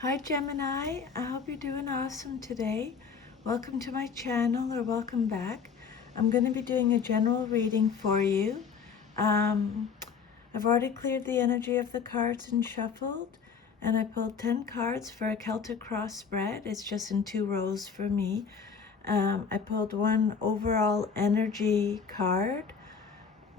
Hi Gemini, I hope you're doing awesome today. Welcome to my channel or welcome back. I'm going to be doing a general reading for you. I've already cleared the energy of the cards and shuffled, and I pulled 10 cards for a Celtic cross spread. It's just in 2 rows for me. I pulled one overall energy card.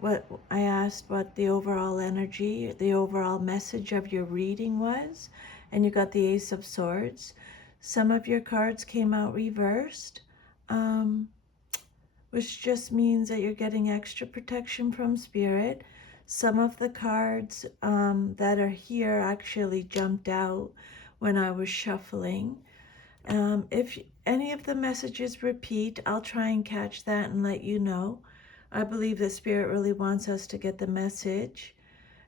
I asked what the overall energy, the overall message of your reading was, and you got the Ace of Swords. Some of your cards came out reversed, which just means that you're getting extra protection from Spirit. Some of the cards that are here actually jumped out when I was shuffling. If any of the messages repeat, I'll try and catch that and let you know. I believe that Spirit really wants us to get the message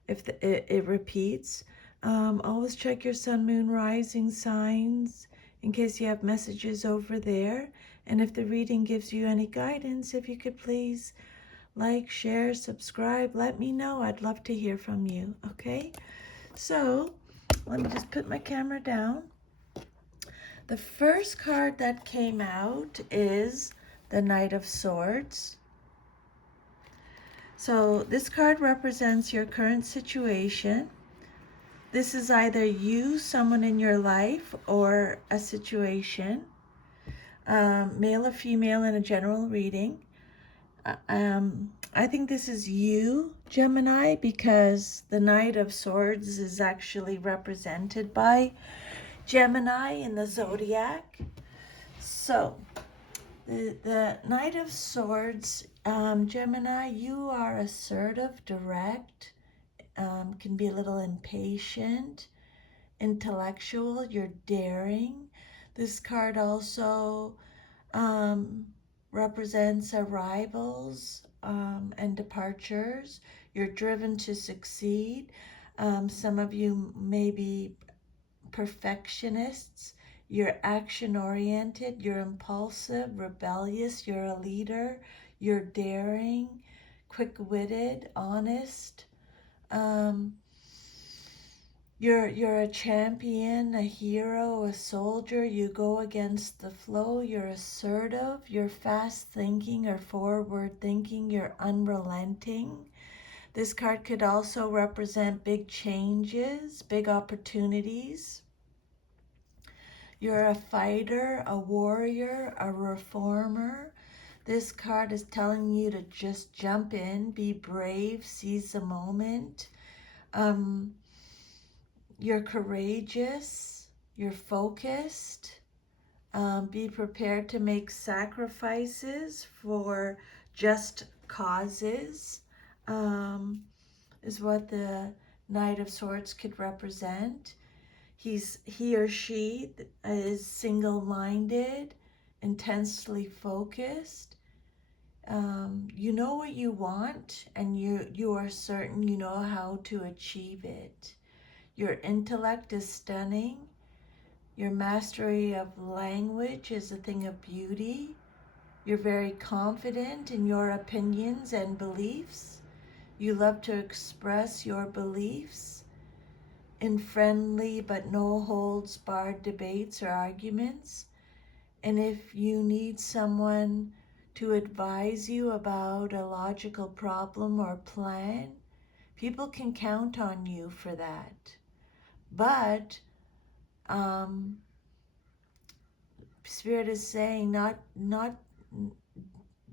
if it repeats. Always check your sun, moon, rising signs in case you have messages over there. And if the reading gives you any guidance, if you could please like, share, subscribe, let me know. I'd love to hear from you, okay? So let me just put my camera down. The first card that came out is the Knight of Swords. So this card represents your current situation. This is either you, someone in your life, or a situation, male or female in a general reading. I think this is you, Gemini, because the Knight of Swords is actually represented by Gemini in the zodiac. So the Knight of Swords, Gemini, you are assertive, direct, can be a little impatient, intellectual, you're daring. This card also represents arrivals and departures. You're driven to succeed. Some of you may be perfectionists. You're action-oriented, you're impulsive, rebellious, you're a leader, you're daring, quick-witted, honest. You're a champion, a hero, a soldier. You go against the flow. You're assertive. You're fast thinking or forward thinking. You're unrelenting. This card could also represent big changes, big opportunities. You're a fighter, a warrior, a reformer. This card is telling you to just jump in, be brave, seize the moment. You're courageous, you're focused, be prepared to make sacrifices for just causes, is what the Knight of Swords could represent. He or she is single-minded, intensely focused. You know what you want, and you are certain you know how to achieve it. Your intellect is stunning. Your mastery of language is a thing of beauty. You're very confident in your opinions and beliefs. You love to express your beliefs in friendly but no holds barred debates or arguments. And if you need someone to advise you about a logical problem or plan, people can count on you for that. But Spirit is saying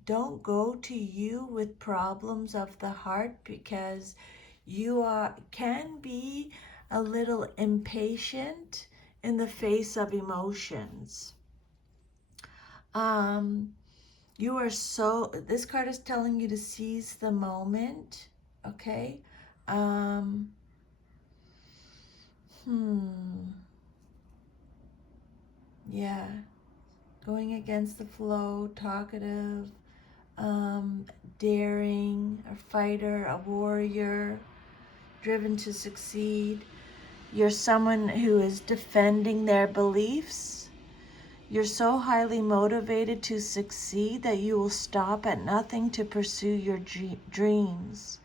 don't go to you with problems of the heart, because you can be a little impatient in the face of emotions. This card is telling you to seize the moment, okay? Yeah, going against the flow, talkative, daring, a fighter, a warrior, driven to succeed. You're someone who is defending their beliefs. You're so highly motivated to succeed that you will stop at nothing to pursue your dreams.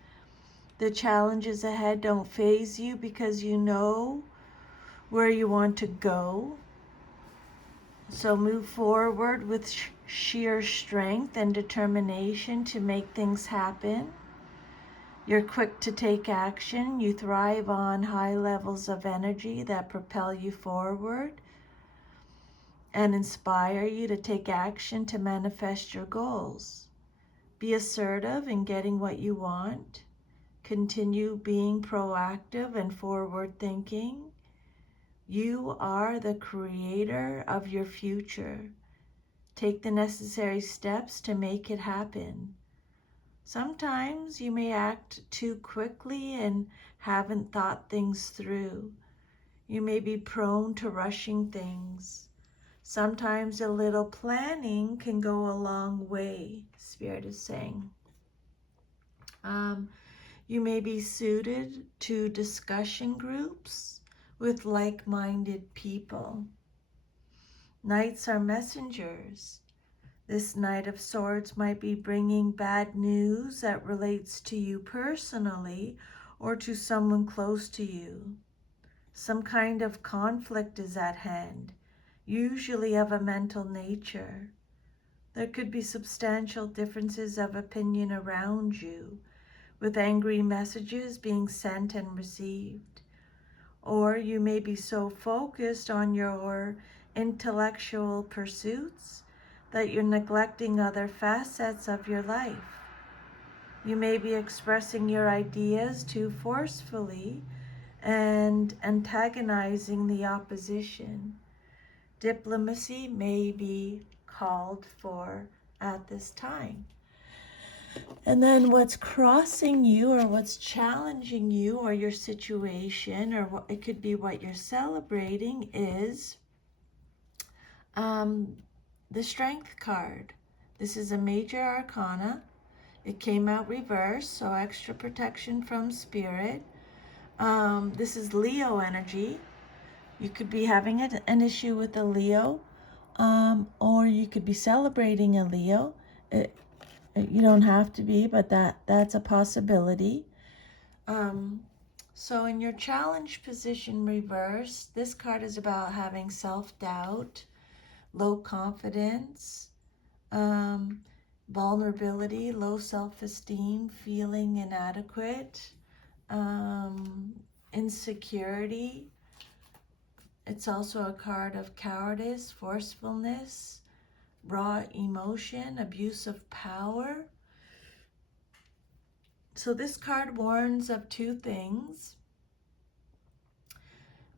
The challenges ahead don't faze you because you know where you want to go. So move forward with sheer strength and determination to make things happen. You're quick to take action. You thrive on high levels of energy that propel you forward and inspire you to take action to manifest your goals. Be assertive in getting what you want. Continue being proactive and forward thinking. You are the creator of your future. Take the necessary steps to make it happen. Sometimes you may act too quickly and haven't thought things through. You may be prone to rushing things. Sometimes a little planning can go a long way, Spirit is saying. You may be suited to discussion groups with like-minded people. Knights are messengers. This Knight of Swords might be bringing bad news that relates to you personally or to someone close to you. Some kind of conflict is at hand, usually of a mental nature. There could be substantial differences of opinion around you, with angry messages being sent and received. Or you may be so focused on your intellectual pursuits that you're neglecting other facets of your life. You may be expressing your ideas too forcefully and antagonizing the opposition. Diplomacy may be called for at this time. And then what's crossing you or what's challenging you or your situation, or what it could be what you're celebrating, is the Strength card. This is a major arcana. It came out reversed, so extra protection from Spirit. This is Leo energy. You could be having an issue with a Leo, or you could be celebrating a Leo. You don't have to be, but that's a possibility. So in your challenge position reverse, this card is about having self-doubt, low confidence, vulnerability, low self-esteem, feeling inadequate, insecurity. It's also a card of cowardice, forcefulness, raw emotion, abuse of power. So this card warns of two things.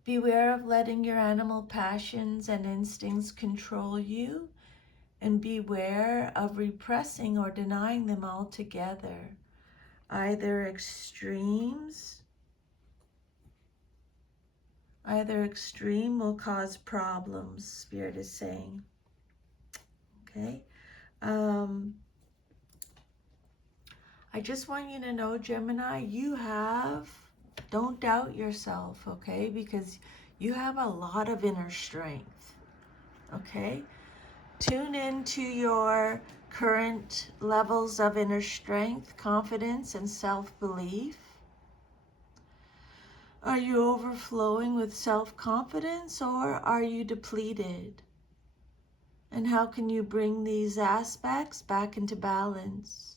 Beware of letting your animal passions and instincts control you, and beware of repressing or denying them altogether. Either extreme will cause problems, Spirit is saying. Okay. I just want you to know, Gemini, don't doubt yourself, okay? Because you have a lot of inner strength, okay? Tune into your current levels of inner strength, confidence, and self-belief. Are you overflowing with self-confidence, or are you depleted? And how can you bring these aspects back into balance?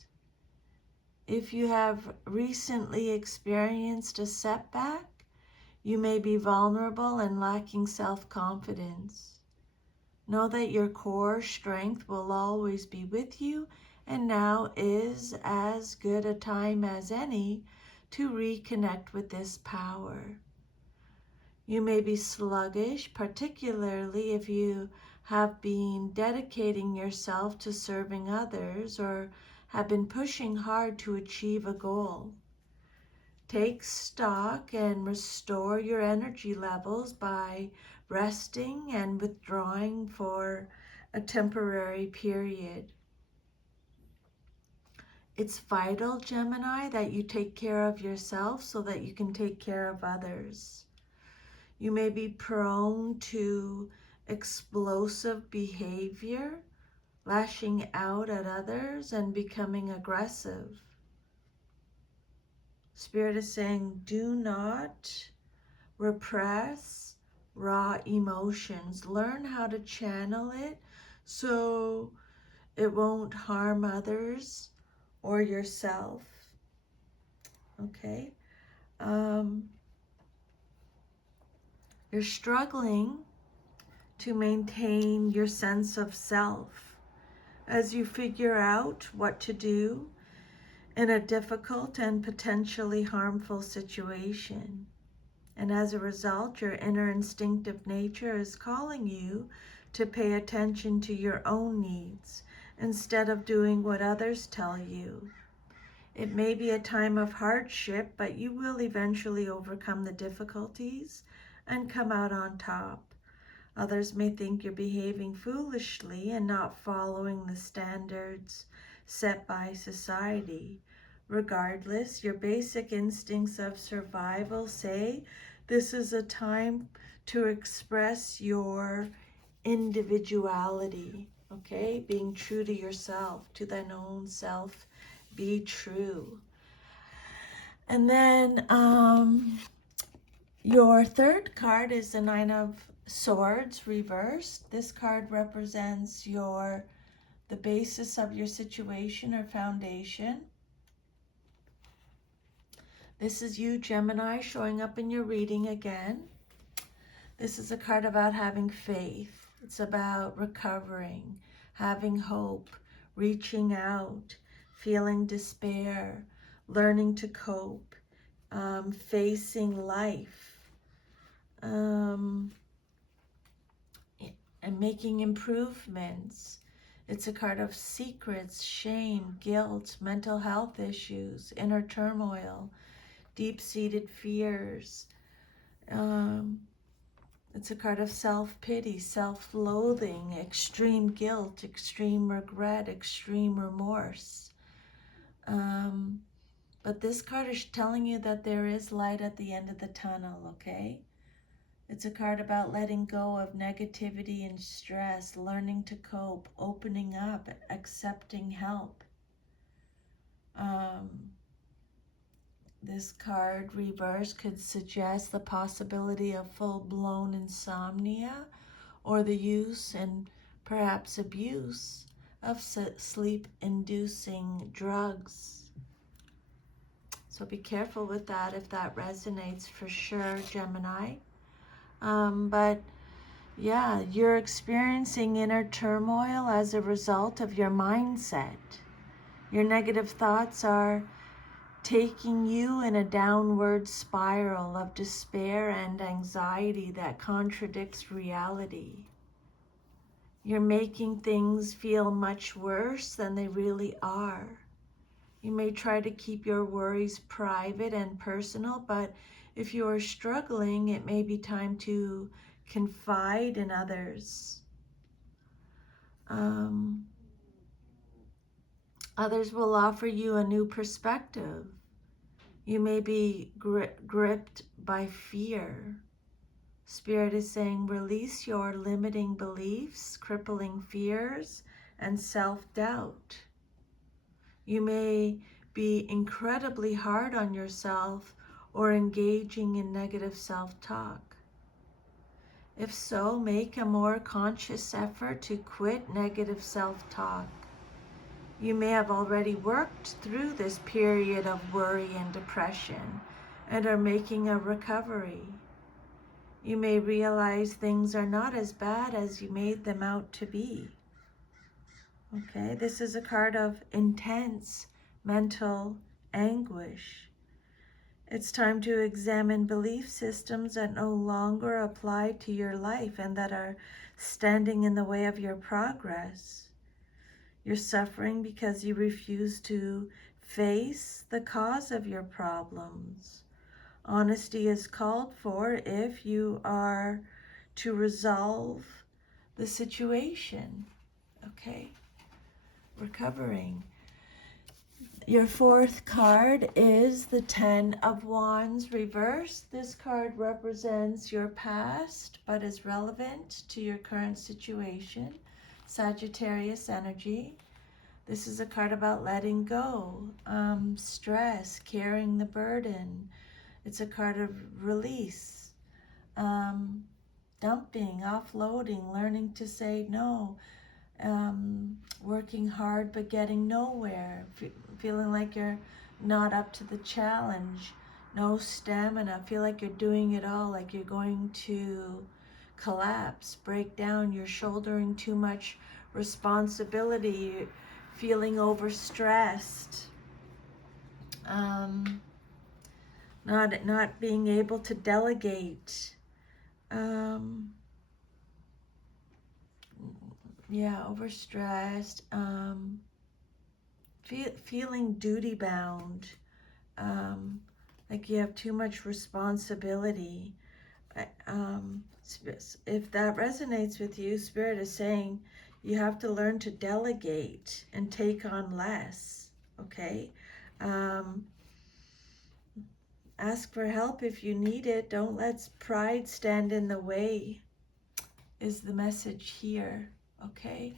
If you have recently experienced a setback, you may be vulnerable and lacking self-confidence. Know that your core strength will always be with you, and now is as good a time as any to reconnect with this power. You may be sluggish, particularly if you have been dedicating yourself to serving others or have been pushing hard to achieve a goal. Take stock and restore your energy levels by resting and withdrawing for a temporary period. It's vital, Gemini, that you take care of yourself so that you can take care of others. You may be prone to explosive behavior, lashing out at others and becoming aggressive. Spirit is saying, do not repress, raw emotions. Learn how to channel it so it won't harm others or yourself. Okay? You're struggling to maintain your sense of self as you figure out what to do in a difficult and potentially harmful situation. And as a result, your inner instinctive nature is calling you to pay attention to your own needs instead of doing what others tell you. It may be a time of hardship, but you will eventually overcome the difficulties and come out on top. Others may think you're behaving foolishly and not following the standards set by society. Regardless, your basic instincts of survival say this is a time to express your individuality, okay? Being true to yourself, to thine own self, be true. And then your third card is the Nine of Swords reversed. This card represents the basis of your situation or foundation. This is you, Gemini, showing up in your reading again. This is a card about having faith. It's about recovering, having hope, reaching out, feeling despair, learning to cope, facing life, and making improvements. It's a card of secrets, shame, guilt, mental health issues, inner turmoil, deep-seated fears. It's a card of self-pity, self-loathing, extreme guilt, extreme regret, extreme remorse. But this card is telling you that there is light at the end of the tunnel, okay? It's a card about letting go of negativity and stress, learning to cope, opening up, accepting help. This card reverse could suggest the possibility of full-blown insomnia or the use and perhaps abuse of sleep-inducing drugs. So be careful with that if that resonates for sure, Gemini. But yeah, you're experiencing inner turmoil as a result of your mindset. Your negative thoughts are taking you in a downward spiral of despair and anxiety that contradicts reality. You're making things feel much worse than they really are. You may try to keep your worries private and personal, but if you are struggling, it may be time to confide in others. Others will offer you a new perspective. You may be gripped by fear. Spirit is saying, release your limiting beliefs, crippling fears, and self-doubt. You may be incredibly hard on yourself or engaging in negative self-talk. If so, make a more conscious effort to quit negative self-talk. You may have already worked through this period of worry and depression and are making a recovery. You may realize things are not as bad as you made them out to be. Okay, this is a card of intense mental anguish. It's time to examine belief systems that no longer apply to your life and that are standing in the way of your progress. You're suffering because you refuse to face the cause of your problems. Honesty is called for if you are to resolve the situation. Okay? Recovering. Your fourth card is the Ten of Wands reversed. This card represents your past but is relevant to your current situation. Sagittarius energy. This is a card about letting go, stress, carrying the burden. It's a card of release. dumping, offloading, learning to say no, working hard but getting nowhere, feeling like you're not up to the challenge, no stamina, feel like you're doing it all, like you're going to collapse, break down, you're shouldering too much responsibility, feeling overstressed, not being able to delegate, overstressed, feeling duty bound, like you have too much responsibility. If that resonates with you, Spirit is saying you have to learn to delegate and take on less, okay? Ask for help if you need it. Don't let pride stand in the way, is the message here, okay?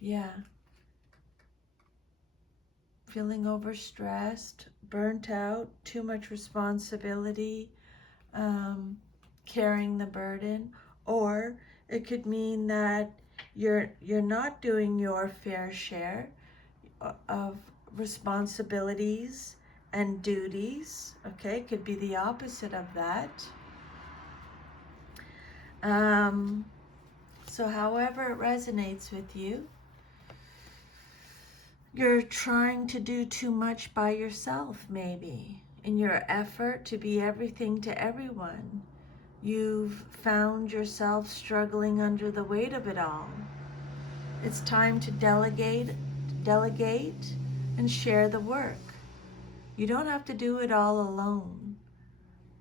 Yeah. Feeling overstressed, burnt out, too much responsibility, carrying the burden. Or it could mean that you're not doing your fair share of responsibilities and duties. Okay, it could be the opposite of that. So however it resonates with you, you're trying to do too much by yourself, maybe, in your effort to be everything to everyone. You've found yourself struggling under the weight of it all. It's time to delegate, and share the work. You don't have to do it all alone.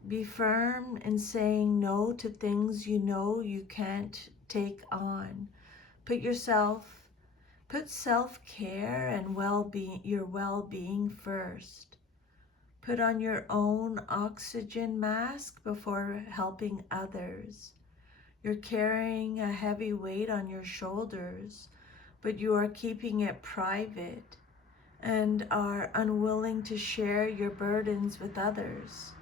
Be firm in saying no to things you know you can't take on. Put self-care and your well-being first. Put on your own oxygen mask before helping others. You're carrying a heavy weight on your shoulders, but you are keeping it private and are unwilling to share your burdens with others.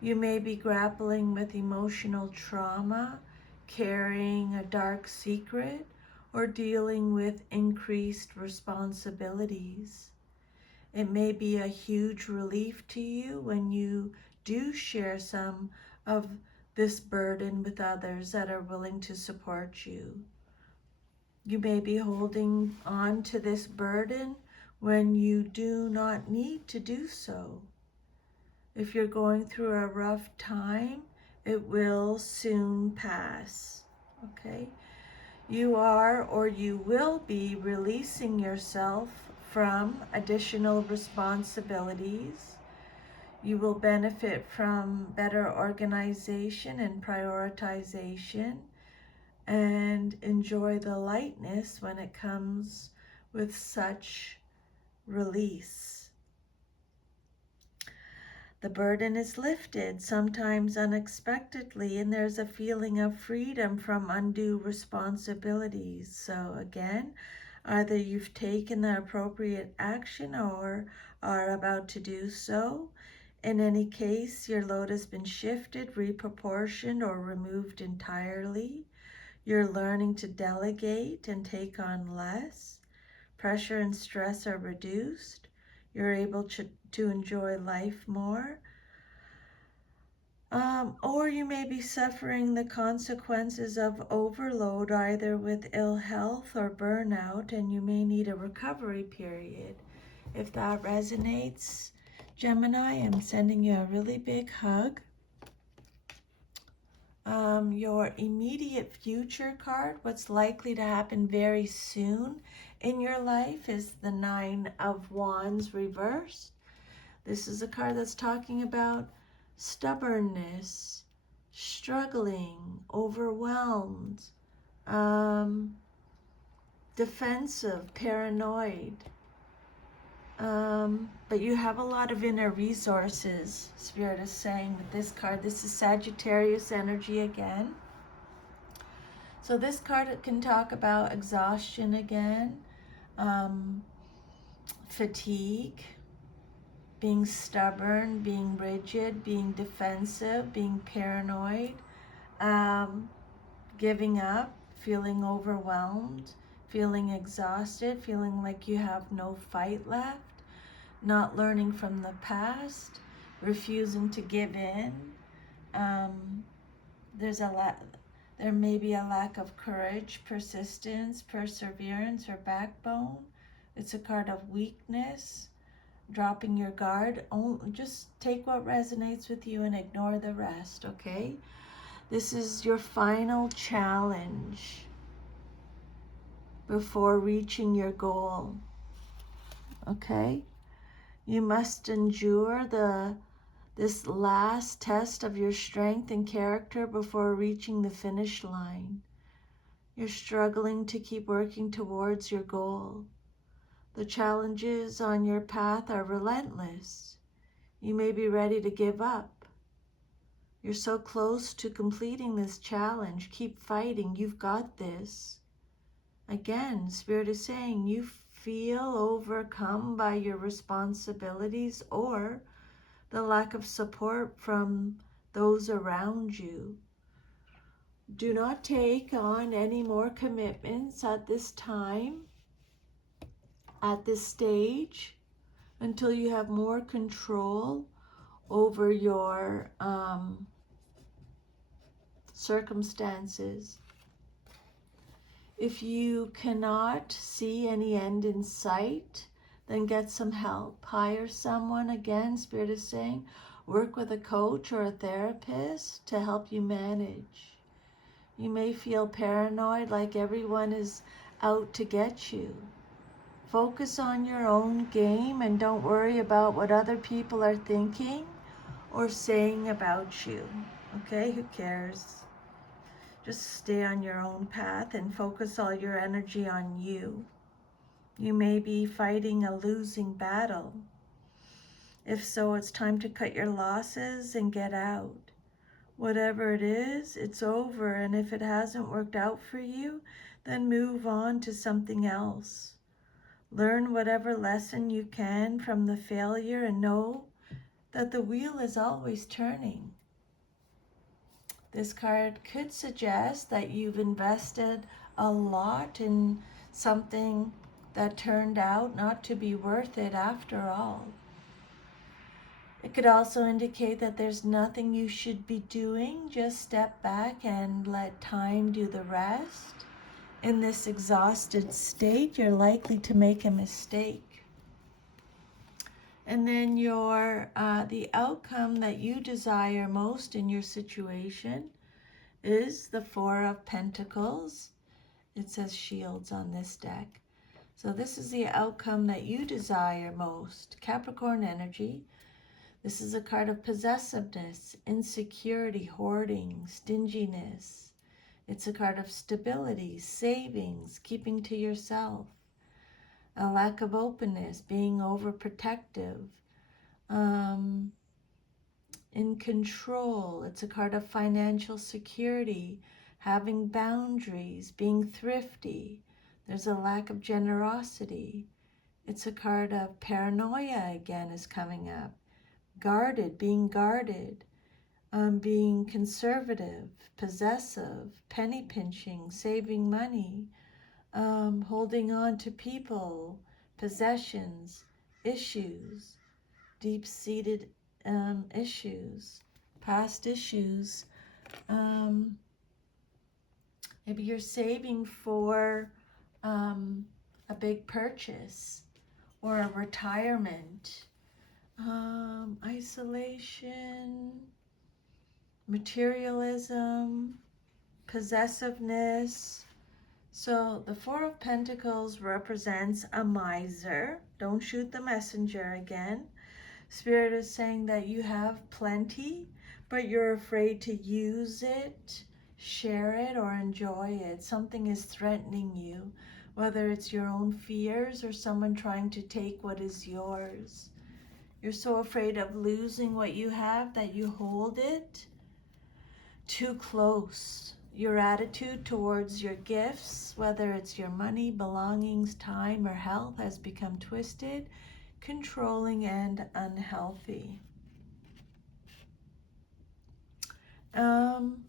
You may be grappling with emotional trauma, carrying a dark secret, or dealing with increased responsibilities. It may be a huge relief to you when you do share some of this burden with others that are willing to support you. You may be holding on to this burden when you do not need to do so. If you're going through a rough time, it will soon pass, okay? You are or you will be releasing yourself from additional responsibilities. You will benefit from better organization and prioritization and enjoy the lightness when it comes with such release. The burden is lifted, sometimes unexpectedly, and there's a feeling of freedom from undue responsibilities. So again, either you've taken the appropriate action or are about to do so. In any case, your load has been shifted, reproportioned, or removed entirely. You're learning to delegate and take on less. Pressure and stress are reduced. You're able to enjoy life more. Or you may be suffering the consequences of overload, either with ill health or burnout, and you may need a recovery period. If that resonates, Gemini, I'm sending you a really big hug. Your immediate future card, what's likely to happen very soon in your life, is the Nine of Wands reversed. This is a card that's talking about stubbornness, struggling, overwhelmed, defensive, paranoid. But you have a lot of inner resources, Spirit is saying with this card. This is Sagittarius energy again. So this card can talk about exhaustion again, fatigue, being stubborn, being rigid, being defensive, being paranoid, um, giving up, feeling overwhelmed, feeling exhausted, feeling like you have no fight left, not learning from the past, refusing to give in. Um, there may be a lack of courage, persistence, perseverance, or backbone. It's a card of weakness, dropping your guard. Just take what resonates with you and ignore the rest, okay? This is your final challenge before reaching your goal, okay? You must endure this last test of your strength and character before reaching the finish line. You're struggling to keep working towards your goal. The challenges on your path are relentless. You may be ready to give up. You're so close to completing this challenge. Keep fighting. You've got this. Again, Spirit is saying you feel overcome by your responsibilities or the lack of support from those around you. Do not take on any more commitments at this time, at this stage, until you have more control over your circumstances. If you cannot see any end in sight, then get some help. Hire someone. Again, Spirit is saying, work with a coach or a therapist to help you manage. You may feel paranoid, like everyone is out to get you. Focus on your own game and don't worry about what other people are thinking or saying about you. Okay, who cares? Just stay on your own path and focus all your energy on you. You may be fighting a losing battle. If so, it's time to cut your losses and get out. Whatever it is, it's over, and if it hasn't worked out for you, then move on to something else. Learn whatever lesson you can from the failure and know that the wheel is always turning. This card could suggest that you've invested a lot in something that turned out not to be worth it after all. It could also indicate that there's nothing you should be doing. Just step back and let time do the rest. In this exhausted state, you're likely to make a mistake. And then the outcome that you desire most in your situation is the Four of Pentacles. It says shields on this deck. So this is the outcome that you desire most. Capricorn energy. This is a card of possessiveness, insecurity, hoarding, stinginess. It's a card of stability, savings, keeping to yourself. A lack of openness, being overprotective, in control. It's a card of financial security, having boundaries, being thrifty. There's a lack of generosity. It's a card of paranoia again is coming up. Guarded, being conservative, possessive, penny pinching, saving money, holding on to people, possessions, issues, deep-seated issues, past issues. Maybe you're saving for a big purchase or a retirement. Isolation, materialism, possessiveness. So the Four of Pentacles represents a miser. Don't shoot the messenger again. Spirit is saying that you have plenty, but you're afraid to use it, share it, or enjoy it. Something is threatening you, whether it's your own fears or someone trying to take what is yours. You're so afraid of losing what you have that you hold it too close. Your attitude towards your gifts, whether it's your money, belongings, time, or health, has become twisted. controlling, and unhealthy. Um,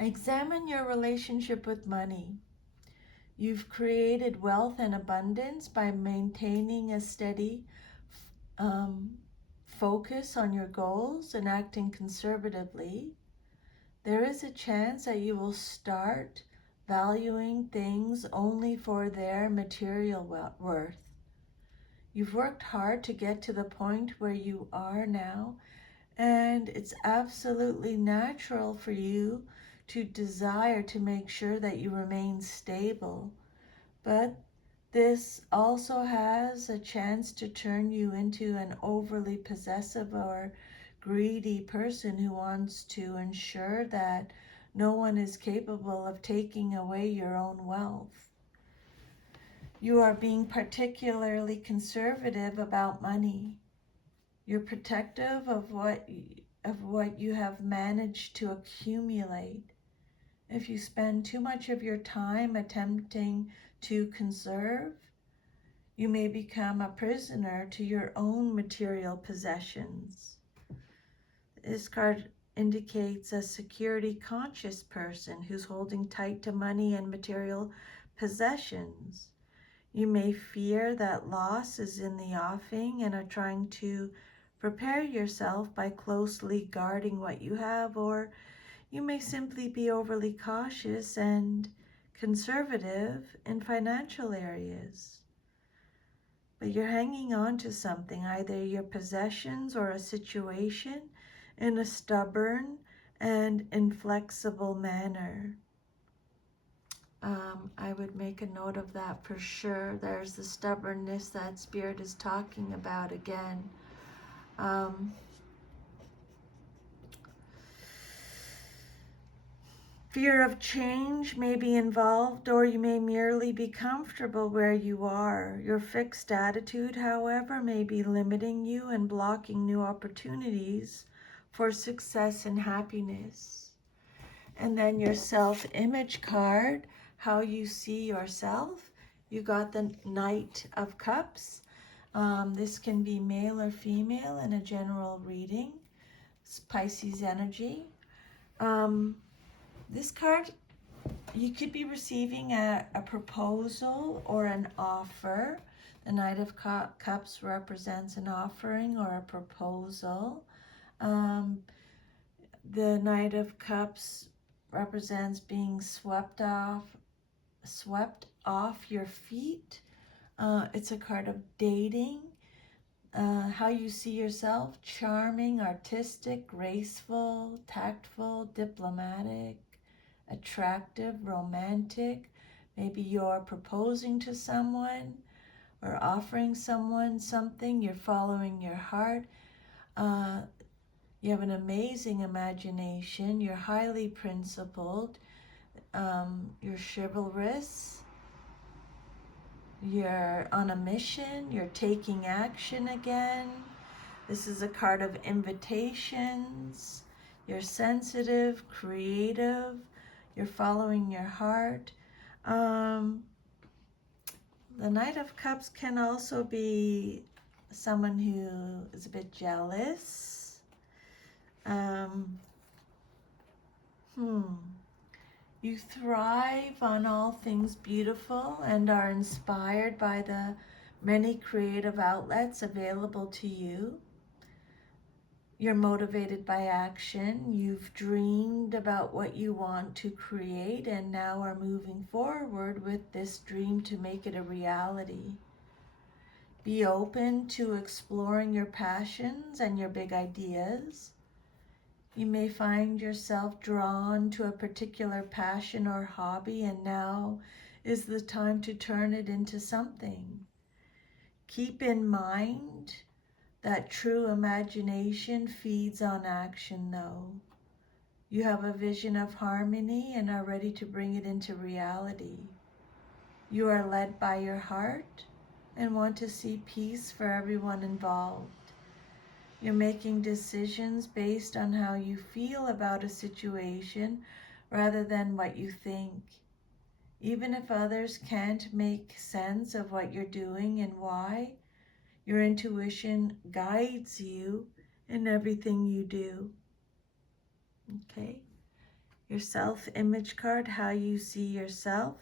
Examine your relationship with money. You've created wealth and abundance by maintaining a steady um, focus on your goals and acting conservatively. There is a chance that you will start valuing things only for their material worth. You've worked hard to get to the point where you are now, and it's absolutely natural for you to desire to make sure that you remain stable. But this also has a chance to turn you into an overly possessive or greedy person who wants to ensure that no one is capable of taking away your own wealth. You are being particularly conservative about money. You're protective of what you have managed to accumulate. If you spend too much of your time attempting to conserve, you may become a prisoner to your own material possessions. This card indicates a security conscious person who's holding tight to money and material possessions. You may fear that loss is in the offing and are trying to prepare yourself by closely guarding what you have, or you may simply be overly cautious and conservative in financial areas. But you're hanging on to something, either your possessions or a situation, in a stubborn and inflexible manner. I would make a note of that for sure. There's the stubbornness that Spirit is talking about again. Fear of change may be involved, or you may merely be comfortable where you are. Your fixed attitude, however, may be limiting you and blocking new opportunities for success and happiness. And then your self-image card, how you see yourself. You got the Knight of Cups. This can be male or female in a general reading. It's Pisces energy. This card, you could be receiving a proposal or an offer. The Knight of Cups represents an offering or a proposal. The Knight of Cups represents being swept off your feet. It's a card of dating. How you see yourself: charming, artistic, graceful, tactful, diplomatic, attractive, romantic. Maybe you're proposing to someone or offering someone something. You're following your heart. You have an amazing imagination. You're highly principled. You're chivalrous. You're on a mission. You're taking action again. This is a card of invitations. You're sensitive, creative. You're following your heart. The Knight of Cups can also be someone who is a bit jealous. You thrive on all things beautiful and are inspired by the many creative outlets available to you. You're motivated by action. You've dreamed about what you want to create and now are moving forward with this dream to make it a reality. Be open to exploring your passions and your big ideas. You may find yourself drawn to a particular passion or hobby, and now is the time to turn it into something. Keep in mind that true imagination feeds on action, though. You have a vision of harmony and are ready to bring it into reality. You are led by your heart and want to see peace for everyone involved. You're making decisions based on how you feel about a situation rather than what you think. Even if others can't make sense of what you're doing and why, Your intuition guides you in everything you do. Okay? Your self-image card, how you see yourself.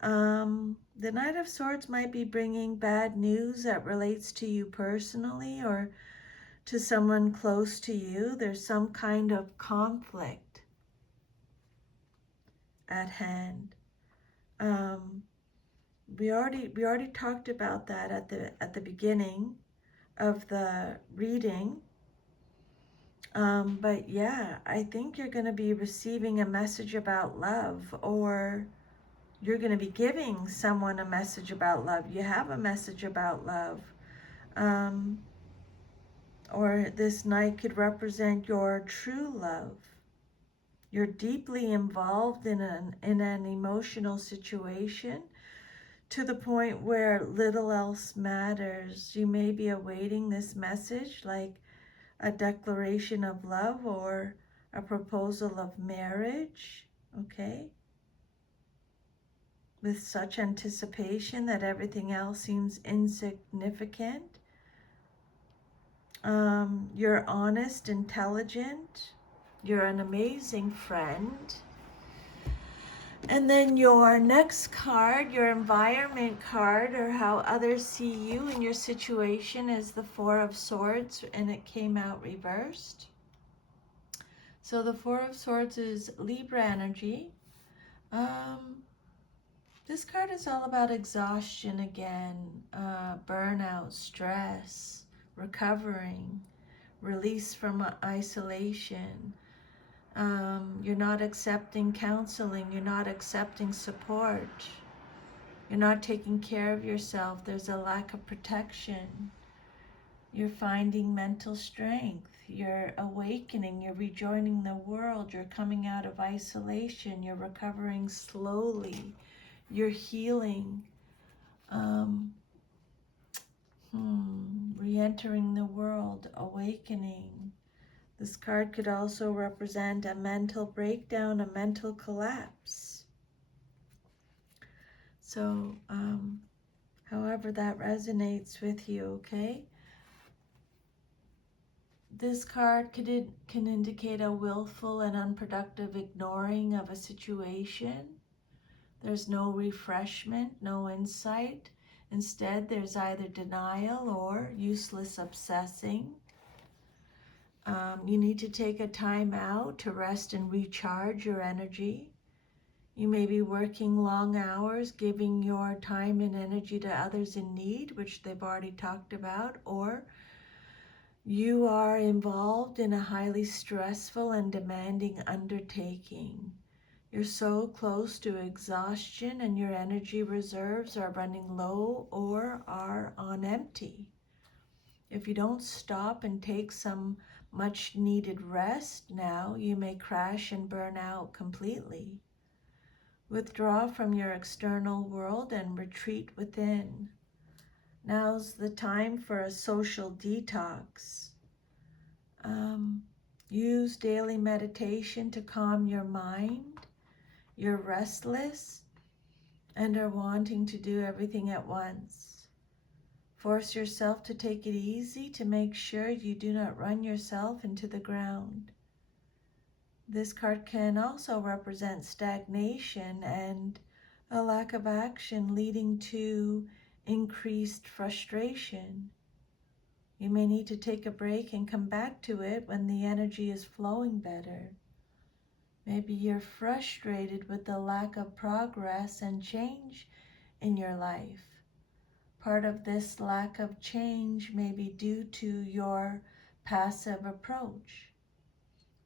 The Knight of Swords might be bringing bad news that relates to you personally or to someone close to you. There's some kind of conflict at hand. We already talked about that at the beginning of the reading. But yeah, I think you're going to be receiving a message about love, or you're going to be giving someone a message about love. You have a message about love. Or this knight could represent your true love. You're deeply involved in an emotional situation to the point where little else matters. You may be awaiting this message, like a declaration of love or a proposal of marriage, okay? With such anticipation that everything else seems insignificant. You're honest, intelligent. You're an amazing friend. And then your next card, your environment card, or how others see you and your situation, is the Four of Swords, and it came out reversed. So the Four of Swords is Libra energy. This card is all about exhaustion again, burnout, stress, recovering, release from isolation. You're not accepting counseling. You're not accepting support. You're not taking care of yourself. There's a lack of protection. You're finding mental strength. You're awakening. You're rejoining the world. You're coming out of isolation. You're recovering slowly. You're healing. Re-entering the world, awakening. This card could also represent a mental breakdown, a mental collapse. So, however that resonates with you, okay? This card can indicate a willful and unproductive ignoring of a situation. There's no refreshment, no insight. Instead, there's either denial or useless obsessing. You need to take a time out to rest and recharge your energy. You may be working long hours, giving your time and energy to others in need, which they've already talked about, or you are involved in a highly stressful and demanding undertaking. You're so close to exhaustion and your energy reserves are running low or are on empty. If you don't stop and take some much needed rest now, you may crash and burn out completely. Withdraw from your external world and retreat within. Now's the time for a social detox. Use daily meditation to calm your mind. You're restless and are wanting to do everything at once. Force yourself to take it easy to make sure you do not run yourself into the ground. This card can also represent stagnation and a lack of action leading to increased frustration. You may need to take a break and come back to it when the energy is flowing better. Maybe you're frustrated with the lack of progress and change in your life. Part of this lack of change may be due to your passive approach.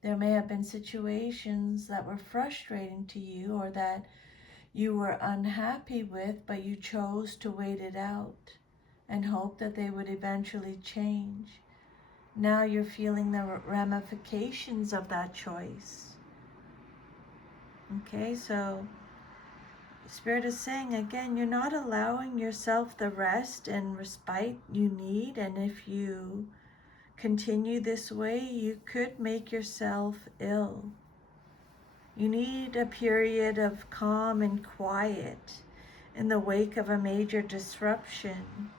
There may have been situations that were frustrating to you or that you were unhappy with, but you chose to wait it out and hope that they would eventually change. Now you're feeling the ramifications of that choice. Okay, so Spirit is saying again, you're not allowing yourself the rest and respite you need, and if you continue this way, you could make yourself ill. You need a period of calm and quiet in the wake of a major disruption.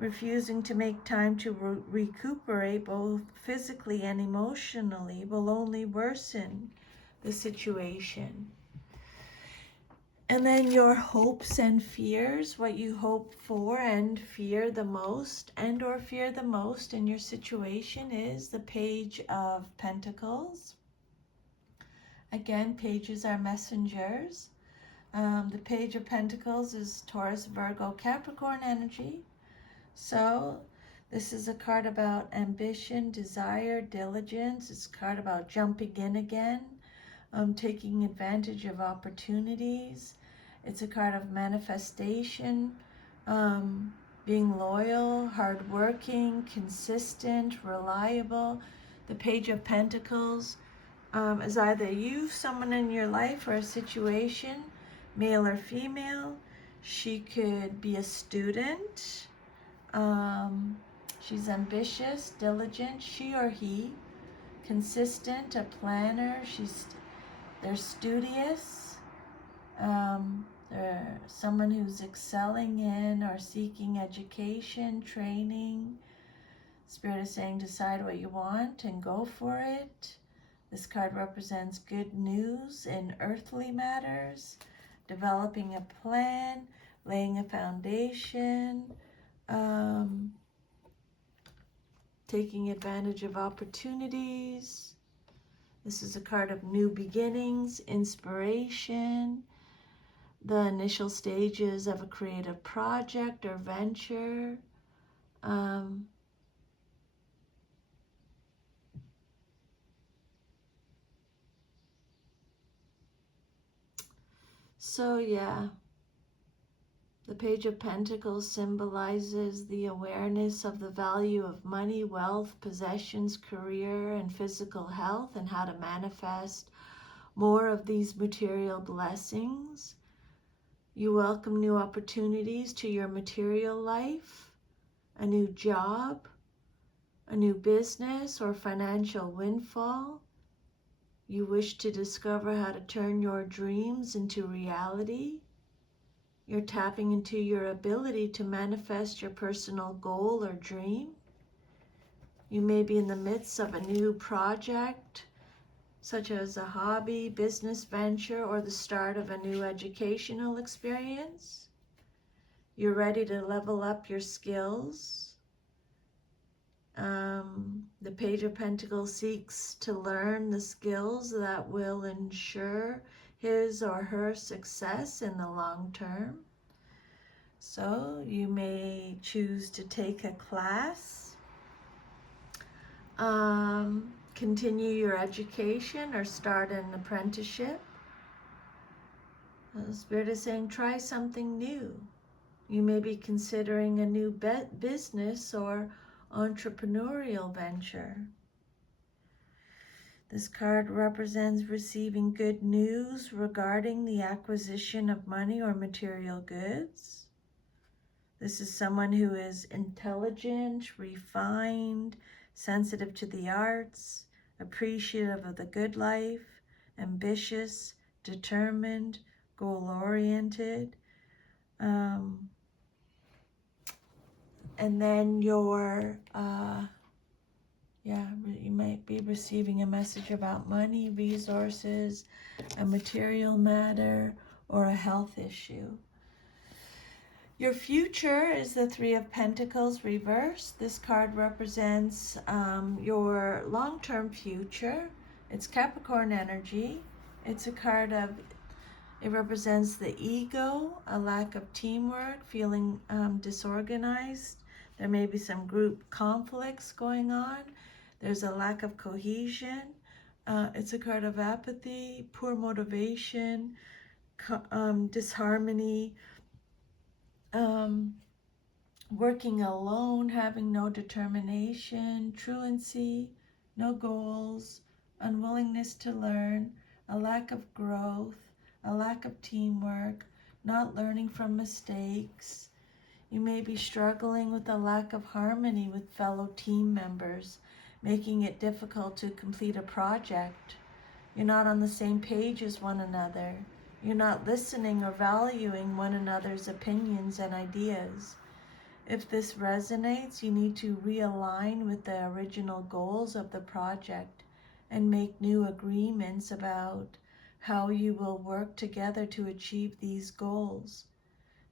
refusing to make time to recuperate both physically and emotionally will only worsen the situation. And then your hopes and fears, what you hope for and fear the most, and or fear the most in your situation, is the Page of Pentacles. Again, pages are messengers. The Page of Pentacles is Taurus, Virgo, Capricorn energy. So this is a card about ambition, desire, diligence. It's a card about jumping in again, taking advantage of opportunities. It's a card of manifestation, being loyal, hardworking, consistent, reliable. The Page of Pentacles is either you, someone in your life, or a situation, male or female. She could be a student. She's ambitious, diligent, she or he, consistent, a planner. They're studious. They're someone who's excelling in or seeking education, training. Spirit is saying decide what you want and go for it. This card represents good news in earthly matters, developing a plan, laying a foundation, taking advantage of opportunities. This is a card of new beginnings, inspiration, the initial stages of a creative project or venture. So yeah, the Page of Pentacles symbolizes the awareness of the value of money, wealth, possessions, career, and physical health, and how to manifest more of these material blessings. You welcome new opportunities to your material life, a new job, a new business, or financial windfall. You wish to discover how to turn your dreams into reality. You're tapping into your ability to manifest your personal goal or dream. You may be in the midst of a new project, such as a hobby, business venture, or the start of a new educational experience. You're ready to level up your skills. The Page of Pentacles seeks to learn the skills that will ensure his or her success in the long term. So you may choose to take a class, continue your education, or start an apprenticeship. The Spirit is saying try something new. You may be considering a new business or entrepreneurial venture. This card represents receiving good news regarding the acquisition of money or material goods. This is someone who is intelligent, refined, sensitive to the arts, appreciative of the good life, ambitious, determined, goal-oriented. And then you might be receiving a message about money, resources, a material matter, or a health issue. Your future is the Three of Pentacles reversed. This card represents your long-term future. It's Capricorn energy. It's a card of, it represents the ego, a lack of teamwork, feeling disorganized. There may be some group conflicts going on. There's a lack of cohesion. It's a card of apathy, poor motivation, disharmony, working alone, having no determination, truancy, no goals, unwillingness to learn, a lack of growth, a lack of teamwork, not learning from mistakes. You may be struggling with a lack of harmony with fellow team members, making it difficult to complete a project. You're not on the same page as one another. You're not listening or valuing one another's opinions and ideas. If this resonates, you need to realign with the original goals of the project and make new agreements about how you will work together to achieve these goals.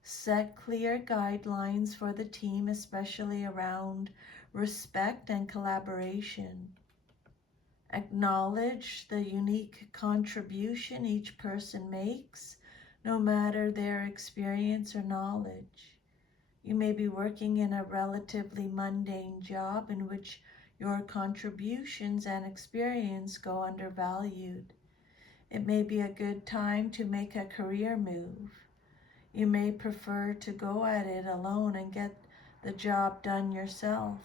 Set clear guidelines for the team, especially around respect and collaboration. Acknowledge the unique contribution each person makes, no matter their experience or knowledge. You may be working in a relatively mundane job in which your contributions and experience go undervalued. It may be a good time to make a career move. You may prefer to go at it alone and get the job done yourself.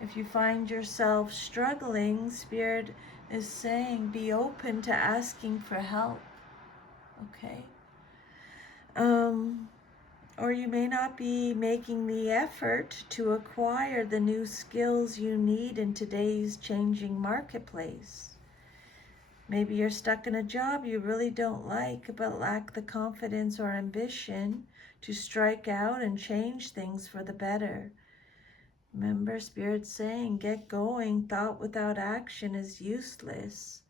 If you find yourself struggling, Spirit is saying be open to asking for help. Okay? Or you may not be making the effort to acquire the new skills you need in today's changing marketplace. Maybe you're stuck in a job you really don't like, but lack the confidence or ambition to strike out and change things for the better. Remember, Spirit's saying, get going. Thought without action is useless.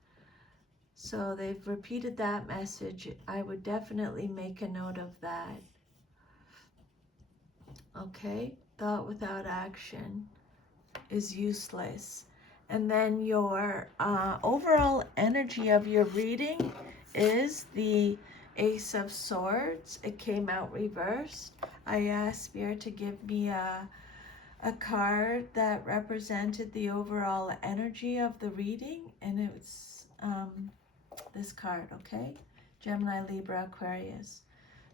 So they've repeated that message. I would definitely make a note of that. Okay, thought without action is useless. And then your overall energy of your reading is the Ace of Swords. It came out reversed. I asked Spirit to give me a card that represented the overall energy of the reading, and it was this card, okay? Gemini, Libra, Aquarius.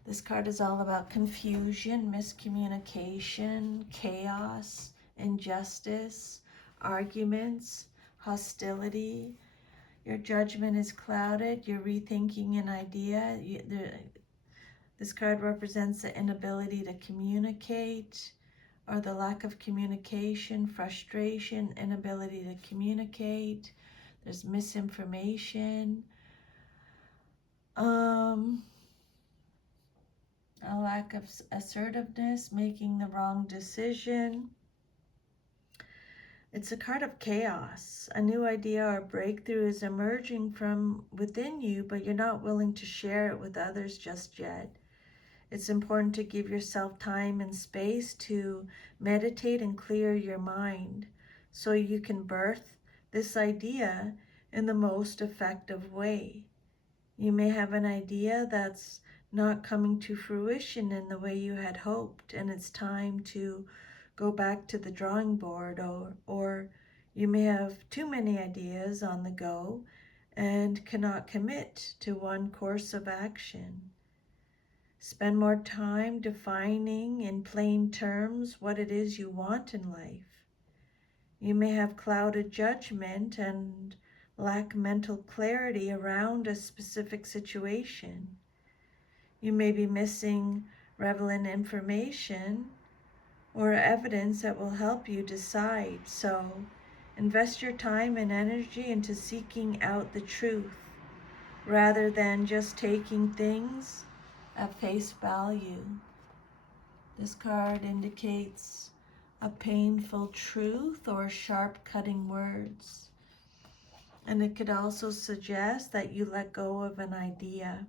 This card is all about confusion, miscommunication, chaos, injustice, arguments, hostility. Your judgment is clouded. You're rethinking an idea. This card represents the inability to communicate or the lack of communication, frustration, inability to communicate. There's misinformation. A lack of assertiveness, making the wrong decision. It's a card of chaos. A new idea or breakthrough is emerging from within you, but you're not willing to share it with others just yet. It's important to give yourself time and space to meditate and clear your mind so you can birth this idea in the most effective way. You may have an idea that's not coming to fruition in the way you had hoped, and it's time to go back to the drawing board, or you may have too many ideas on the go and cannot commit to one course of action. Spend more time defining in plain terms what it is you want in life. You may have clouded judgment and lack mental clarity around a specific situation. You may be missing relevant information or evidence that will help you decide. So invest your time and energy into seeking out the truth rather than just taking things at face value. This card indicates a painful truth or sharp cutting words. And it could also suggest that you let go of an idea.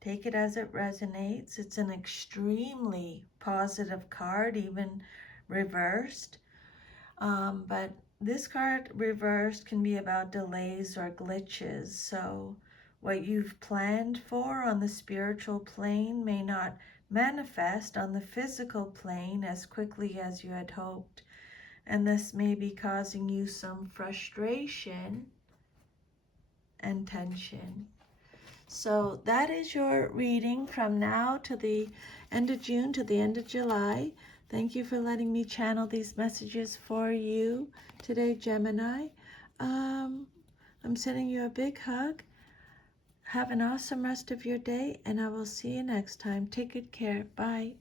Take it as it resonates. It's an extremely positive card, even reversed. But this card reversed can be about delays or glitches. So what you've planned for on the spiritual plane may not manifest on the physical plane as quickly as you had hoped. And this may be causing you some frustration and tension. So that is your reading from now to the end of June to the end of July. Thank you for letting me channel these messages for you today, Gemini. I'm sending you a big hug. Have an awesome rest of your day, and I will see you next time. Take good care. Bye.